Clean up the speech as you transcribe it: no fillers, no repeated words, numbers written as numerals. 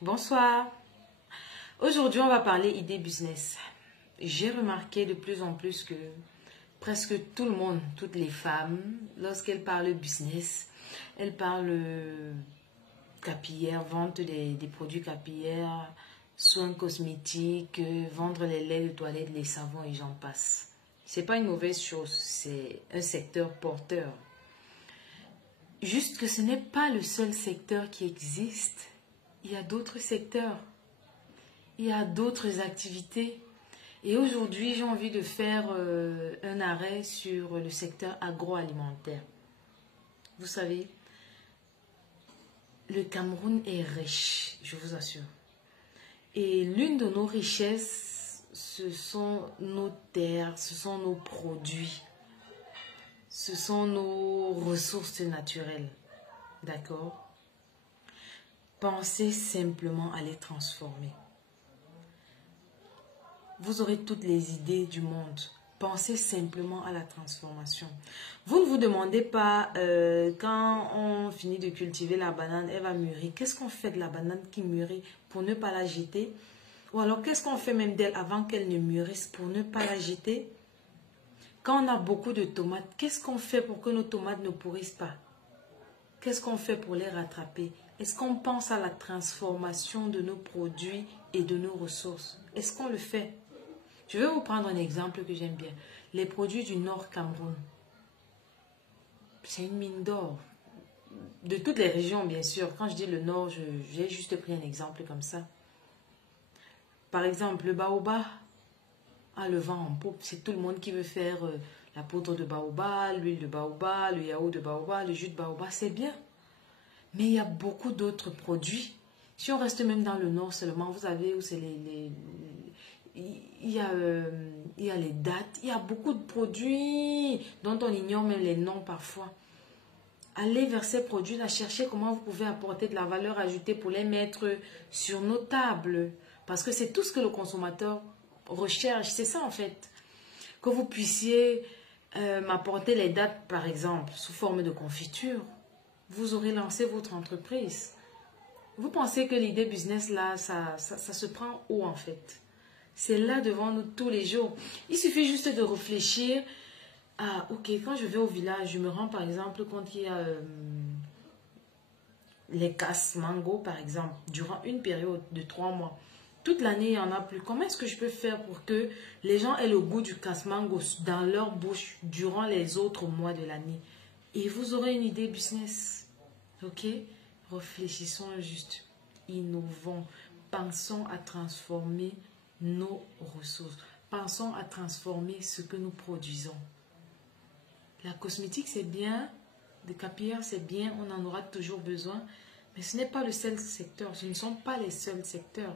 Bonsoir. Aujourd'hui, on va parler idée business. J'ai remarqué de plus en plus que presque tout le monde, toutes les femmes, lorsqu'elles parlent business, elles parlent capillaire, vente des produits capillaires, soins cosmétiques, vendre les laits de toilette, les savons et j'en passe. C'est pas une mauvaise chose, c'est un secteur porteur. Juste que ce n'est pas le seul secteur qui existe. Il y a d'autres secteurs. Il y a d'autres activités. Et aujourd'hui, j'ai envie de faire un arrêt sur le secteur agroalimentaire. Vous savez, le Cameroun est riche, je vous assure. Et l'une de nos richesses, ce sont nos terres, ce sont nos produits. Ce sont nos ressources naturelles. D'accord? Pensez simplement à les transformer. Vous aurez toutes les idées du monde. Pensez simplement à la transformation. Vous ne vous demandez pas, quand on finit de cultiver la banane, elle va mûrir. Qu'est-ce qu'on fait de la banane qui mûrit pour ne pas la jeter? Ou alors, qu'est-ce qu'on fait même d'elle avant qu'elle ne mûrisse pour ne pas la jeter? Quand on a beaucoup de tomates, qu'est-ce qu'on fait pour que nos tomates ne pourrissent pas? Qu'est-ce qu'on fait pour les rattraper? Est-ce qu'on pense à la transformation de nos produits et de nos ressources? Est-ce qu'on le fait? Je vais vous prendre un exemple que j'aime bien. Les produits du Nord Cameroun. C'est une mine d'or. De toutes les régions, bien sûr. Quand je dis le Nord, j'ai juste pris un exemple comme ça. Par exemple, le baobab a le vent en poupe. C'est tout le monde qui veut faire la poudre de baobab, l'huile de baobab, le yaourt de baobab, le jus de baobab. C'est bien. Mais il y a beaucoup d'autres produits. Si on reste même dans le Nord seulement, vous savez où c'est il y a les dattes, il y a beaucoup de produits dont on ignore même les noms parfois. Allez vers ces produits-là, cherchez comment vous pouvez apporter de la valeur ajoutée pour les mettre sur nos tables. Parce que c'est tout ce que le consommateur recherche, c'est ça en fait. Que vous puissiez m'apporter les dattes, par exemple, sous forme de confiture. Vous aurez lancé votre entreprise. Vous pensez que l'idée business là, ça se prend où en fait? C'est là devant nous tous les jours. Il suffit juste de réfléchir à, ok, quand je vais au village, je me rends par exemple compte qu'il y a les casse-mango par exemple, durant une période de 3 mois. Toute l'année, il n'y en a plus. Comment est-ce que je peux faire pour que les gens aient le goût du casse-mango dans leur bouche durant les autres mois de l'année? Et vous aurez une idée business. Ok? Réfléchissons juste. Innovons. Pensons à transformer nos ressources. Pensons à transformer ce que nous produisons. La cosmétique, c'est bien. Des capillaires, c'est bien. On en aura toujours besoin. Mais ce n'est pas le seul secteur. Ce ne sont pas les seuls secteurs.